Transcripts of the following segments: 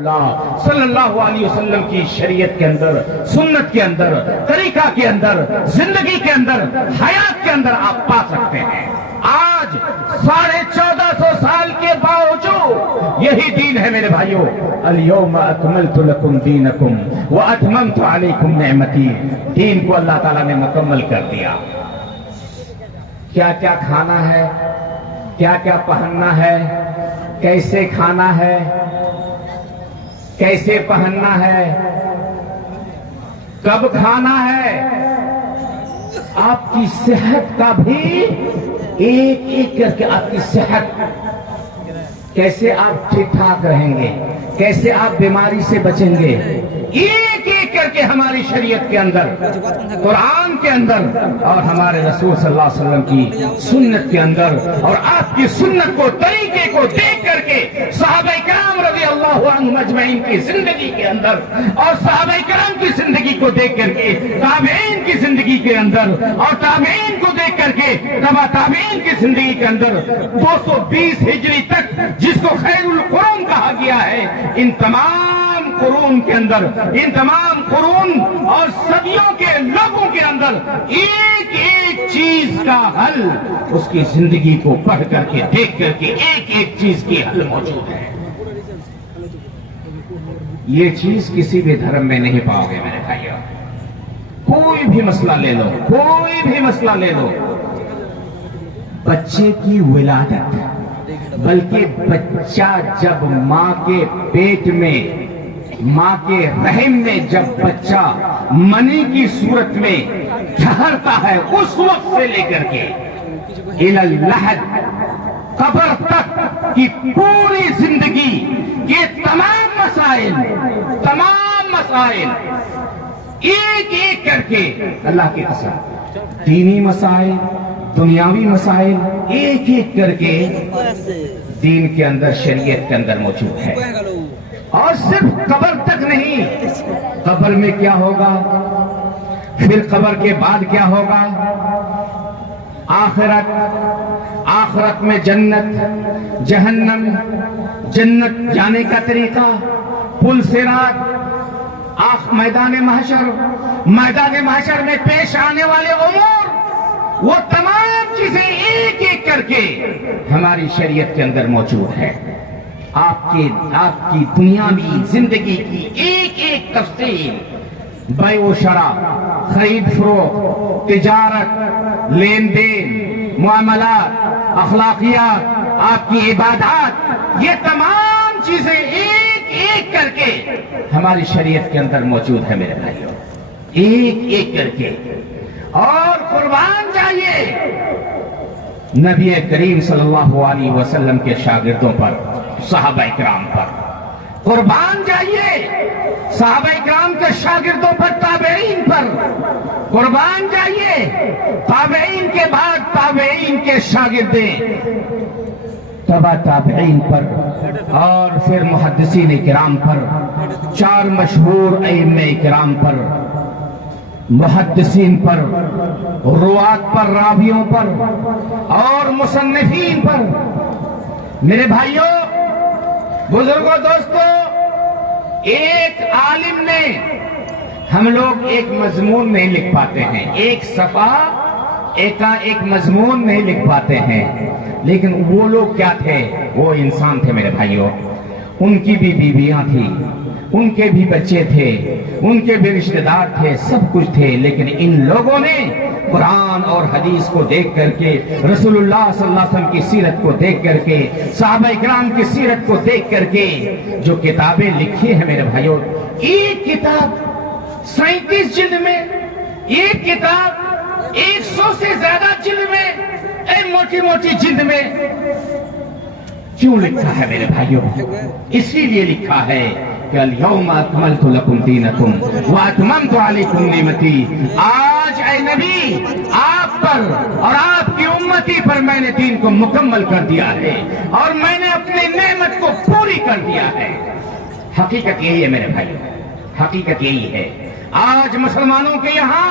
اللہ صلی اللہ علیہ وسلم کی شریعت کے اندر، سنت کے اندر، طریقہ کے اندر، زندگی کے اندر، حیات کے اندر آپ پا سکتے ہیں۔ آج 1450 سال کے باوجود یہی دین ہے میرے بھائیوں۔ الیوم اکملت لکم دینکم واتممت علیکم نعمتی، دین کو اللہ تعالیٰ نے مکمل کر دیا۔ کیا کیا کھانا ہے، کیا کیا پہننا ہے، کیسے کھانا ہے، کیسے پہننا ہے، کب کھانا ہے، آپ کی صحت کا بھی ایک ایک کر کے آپ کی صحت، کیسے آپ ٹھیک ٹھاک رہیں گے، کیسے آپ بیماری سے بچیں گے، ایک ایک کر کے ہماری شریعت کے اندر، قرآن کے اندر اور ہمارے رسول صلی اللہ علیہ وسلم کی سنت کے اندر اور آپ کی سنت کو، طریقے کو دیکھ کر کے صحابہ کرام رضی اللہ عنہم اجمعین کی زندگی کے اندر اور صحابہ کرام کی زندگی کو دیکھ کر کے تابعین کی زندگی کے اندر اور تابعین کو دیکھ کر کے تبع تابعین کی زندگی کے اندر 220 ہجری تک جس کو خیر القرون کہا گیا ہے، ان تمام قرون کے اندر، ان تمام قرون اور صدیوں کے لوگوں کے اندر ایک ایک چیز کا حل اس کی زندگی کو پڑھ کر کے دیکھ کر کے ایک ایک چیز کی حل موجود ہے۔ یہ چیز کسی بھی دھرم میں نہیں پاؤ گے میرے بھائیو۔ کوئی بھی مسئلہ لے لو، کوئی بھی مسئلہ لے لو، بچے کی ولادت، بلکہ بچہ جب ماں کے پیٹ میں، ماں کے رحم میں جب بچہ منی کی صورت میں ٹھہرتا ہے، اس وقت سے لے کر کے الی اللحد، قبر تک کی پوری زندگی، یہ تمام مسائل ایک ایک کر کے اللہ کی قسم، دینی مسائل، دنیاوی مسائل ایک ایک کر کے دین کے اندر، شریعت کے اندر موجود ہے۔ اور صرف قبر تک نہیں، قبر میں کیا ہوگا، پھر قبر کے بعد کیا ہوگا، آخرت میں جنت، جہنم، جنت جانے کا طریقہ، پل صراط، میدان محشر میں پیش آنے والے امور، وہ تمام چیزیں ایک ایک کر کے ہماری شریعت کے اندر موجود ہے۔ آپ کی دنیاوی زندگی کی ایک ایک تفصیل، بیع و شراء، خرید فروخت، تجارت، لین دین، معاملات، اخلاقیات، آپ کی عبادات، یہ تمام چیزیں ایک ایک کر کے ہماری شریعت کے اندر موجود ہے میرے بھائیوں، ایک ایک کر کے۔ اور قربان جائیے نبی کریم صلی اللہ علیہ وسلم کے شاگردوں پر، صحابہ کرام پر، قربان جائیے صحابہ کرام کے شاگردوں پر، تابعین پر، قربان جائیے تابعین کے بعد تابعین کے شاگردیں، تبع تابعین پر، اور پھر محدثین کرام پر، چار مشہور ائمہ کرام پر، محدثین پر، روات پر، راویوں پر اور مصنفین پر۔ میرے بھائیوں، بزرگوں، دوستوں، ایک عالم نے، ہم لوگ ایک مضمون نہیں لکھ پاتے ہیں، ایک صفحہ ایک مضمون نہیں لکھ پاتے ہیں، لیکن وہ لوگ کیا تھے، وہ انسان تھے میرے بھائیوں، ان کی بھی بیویاں تھیں، ان کے بھی بچے تھے، ان کے بھی رشتہ دار تھے، سب کچھ تھے، لیکن ان لوگوں نے قرآن اور حدیث کو دیکھ کر کے، رسول اللہ صلی اللہ علیہ وسلم کی سیرت کو دیکھ کر کے، صحابہ کرام کی سیرت کو دیکھ کر کے جو کتابیں لکھی ہیں میرے بھائیوں، ایک کتاب 37 جلد میں، ایک کتاب 100 سے زیادہ جلد میں، ایک موٹی موٹی جلد میں کیوں لکھا ہے میرے بھائیوں؟ اسی لیے لکھا ہے کہ الیوم اکملت لکم دینکم واتممت علیکم نعمتی، آج اے نبی آپ پر اور آپ کی امتی پر میں نے دین کو مکمل کر دیا ہے اور میں نے اپنی نعمت کو پوری کر دیا ہے۔ حقیقت یہی ہے میرے بھائی، حقیقت یہی ہے۔ آج مسلمانوں کے یہاں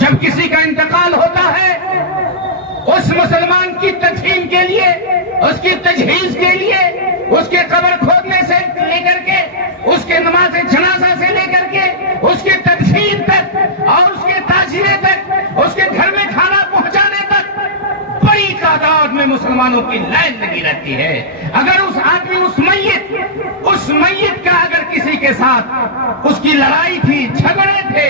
جب کسی کا انتقال ہوتا ہے، اس مسلمان کی تدفین کے لیے، اس کی تجہیز کے لیے، اس کے قبر کھودنے سے لے کر کے مسلمانوں کی لائن لگی رہتی ہے. اگر اس آدمی اس میت کا اگر کسی کے ساتھ اس کی لڑائی تھی، جھگڑے تھے،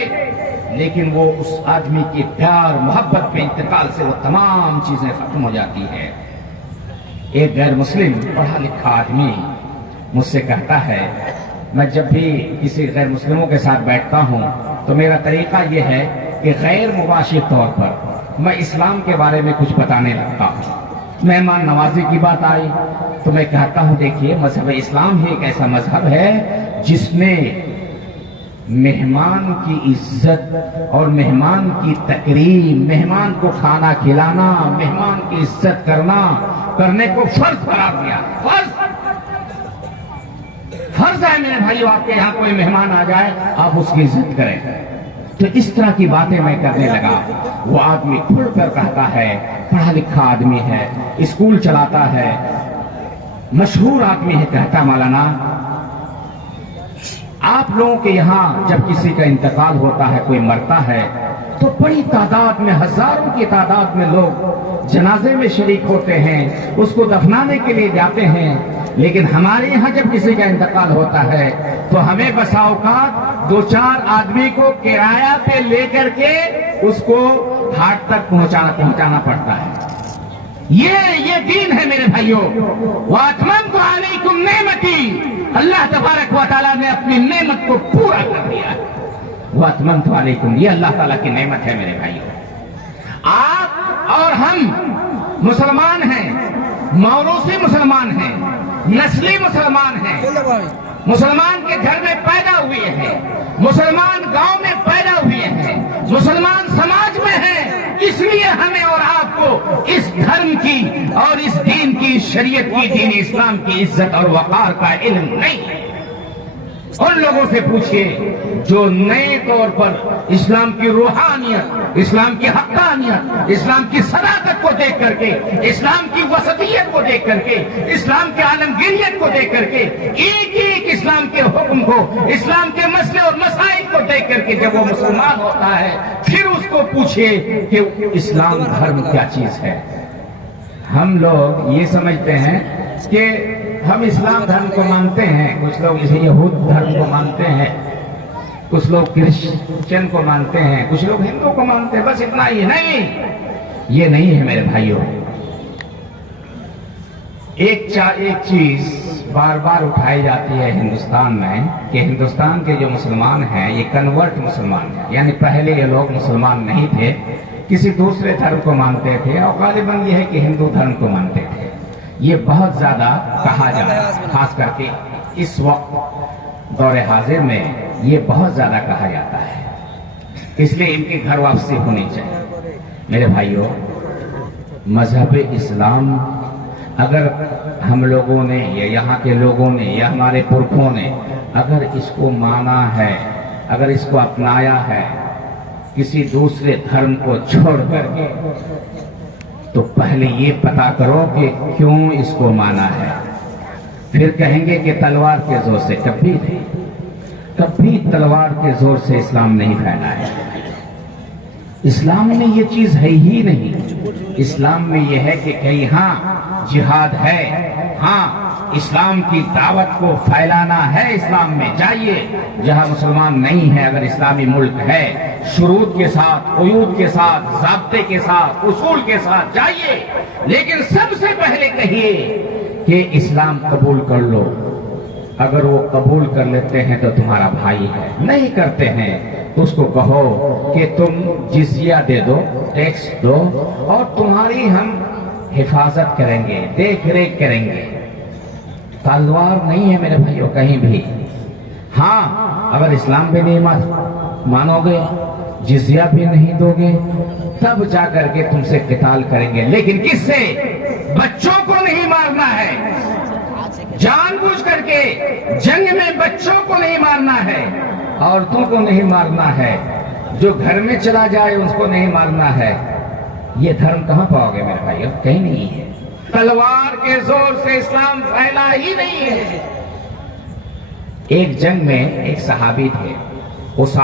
لیکن وہ اس آدمی کی پیار محبت کے انتقال سے وہ تمام چیزیں ختم ہو جاتی ہے. ایک غیر مسلم پڑھا لکھا آدمی مجھ سے کہتا ہے، میں جب بھی کسی غیر مسلموں کے ساتھ بیٹھتا ہوں تو میرا طریقہ یہ ہے کہ غیر مباشر طور پر میں اسلام کے بارے میں کچھ بتانے لگتا ہوں. مہمان نوازی کی بات آئی تو میں کہتا ہوں دیکھیے مذہب اسلام ہی ایک ایسا مذہب ہے جس نے مہمان کی عزت اور مہمان کی تکریم، مہمان کو کھانا کھلانا، مہمان کی عزت کرنے کو فرض قرار دیا. فرض ہے میرے بھائیو، آپ کے یہاں کوئی مہمان آ جائے آپ اس کی عزت کریں. تو اس طرح کی باتیں میں کرنے لگا. وہ آدمی کھل کر کہتا ہے، پڑھا لکھا آدمی ہے، اسکول چلاتا ہے، مشہور آدمی ہے، کہتا مولانا آپ لوگوں کے یہاں جب کسی کا انتقال ہوتا ہے، کوئی مرتا ہے، تو بڑی تعداد میں، ہزاروں کی تعداد میں لوگ جنازے میں شریک ہوتے ہیں، اس کو دفنانے کے لیے جاتے ہیں. لیکن ہمارے یہاں جب کسی کا انتقال ہوتا ہے تو ہمیں بسا اوقات 2-4 آدمی کو کرایہ پہ لے کر کے اس کو گھاٹ تک پہنچانا پڑتا ہے. یہ دین ہے میرے بھائیوں. وَأَتْمَمْتُ عَلَيْكُمْ نِعْمَتِي، اللہ تبارک و تعالیٰ نے اپنی نعمت کو پورا کر دیا. وَأَتْمَمْتُ عَلَيْكُمْ، یہ اللہ تعالیٰ کی نعمت ہے میرے بھائیوں. آپ اور ہم مسلمان ہیں، موروثی مسلمان ہیں، نسلی مسلمان ہیں، مسلمان کے گھر میں پیدا ہوئے ہیں، مسلمان گاؤں میں پیدا ہوئے ہیں، مسلمان سماج میں ہیں. اس لیے ہمیں اور آپ کو اس دھرم کی اور اس دین کی، شریعت کی، دین اسلام کی عزت اور وقار کا علم نہیں ہے. ان لوگوں سے پوچھئے جو نئے طور پر اسلام کی روحانیت، اسلام کی حقانیت، اسلام کی صداقت کو دیکھ کر کے، اسلام کی وسطیت کو دیکھ کر کے، اسلام کے عالمگیریت کو دیکھ کر کے، ایک ایک اسلام کے حکم کو، اسلام کے مسئلے اور مسائل کو دیکھ کر کے جب وہ مسلمان ہوتا ہے، پھر اس کو پوچھے کہ اسلام دھرم کیا چیز ہے. ہم لوگ یہ سمجھتے ہیں کہ ہم اسلام دھرم کو مانتے ہیں، کچھ لوگ اسے یہود دھرم کو مانتے ہیں، کچھ لوگ کرسچن کو مانتے ہیں، کچھ لوگ ہندو کو مانتے ہیں، بس اتنا ہی. نہیں، یہ نہیں ہے میرے بھائیوں. ایک چیز بار بار اٹھائی جاتی ہے ہندوستان میں کہ ہندوستان کے جو مسلمان ہیں یہ کنورٹ مسلمان ہیں، یعنی پہلے یہ لوگ مسلمان نہیں تھے، کسی دوسرے دھرم کو مانتے تھے، اور غالباً یہ ہے کہ ہندو دھرم کو مانتے تھے. یہ بہت زیادہ کہا جاتا ہے، خاص کر کے اس وقت دور حاضر میں یہ بہت زیادہ کہا جاتا ہے. اس لیے ان کی گھر واپسی ہونی چاہیے. میرے بھائیوں، مذہب اسلام اگر ہم لوگوں نے یا یہاں کے لوگوں نے یا ہمارے پرکھوں نے اگر اس کو مانا ہے، اگر اس کو اپنایا ہے کسی دوسرے دھرم کو چھوڑ کر کے، تو پہلے یہ پتا کرو کہ کیوں اس کو مانا ہے. پھر کہیں گے کہ تلوار کے زور سے، کبھی تلوار کے زور سے اسلام نہیں پھیلا ہے. اسلام میں یہ چیز ہے ہی نہیں. اسلام میں یہ ہے کہ ہاں جہاد ہے، ہاں اسلام کی دعوت کو پھیلانا ہے. اسلام میں جائیے جہاں مسلمان نہیں ہے، اگر اسلامی ملک ہے، شروط کے ساتھ، قیود کے ساتھ، ضابطے کے ساتھ، اصول کے ساتھ جائیے. لیکن سب سے پہلے کہیے کہ اسلام قبول کر لو. اگر وہ قبول کر لیتے ہیں تو تمہارا بھائی ہے، نہیں کرتے ہیں تو اس کو کہو کہ تم جزیہ دے دو، ٹیکس دو، اور تمہاری ہم حفاظت کریں گے، دیکھ ریکھ کریں گے. تلوار نہیں ہے میرے بھائیوں کہیں بھی. ہاں اگر اسلام بھی نہیں مانو گے، جزیہ بھی نہیں دو گے، تب جا کر کے تم سے قتال کریں گے. لیکن کس سے؟ بچوں کو نہیں مارنا ہے. جان بوجھ کر کے جنگ میں بچوں کو نہیں مارنا ہے، عورتوں کو نہیں مارنا ہے، جو گھر میں چلا جائے اس کو نہیں مارنا ہے. یہ دھرم کہاں پاؤ گے میرے بھائیوں؟ کہیں نہیں ہے. تلوار کے زور سے اسلام پھیلا ہی نہیں ہے. ایک جنگ میں ایک صحابی تھے،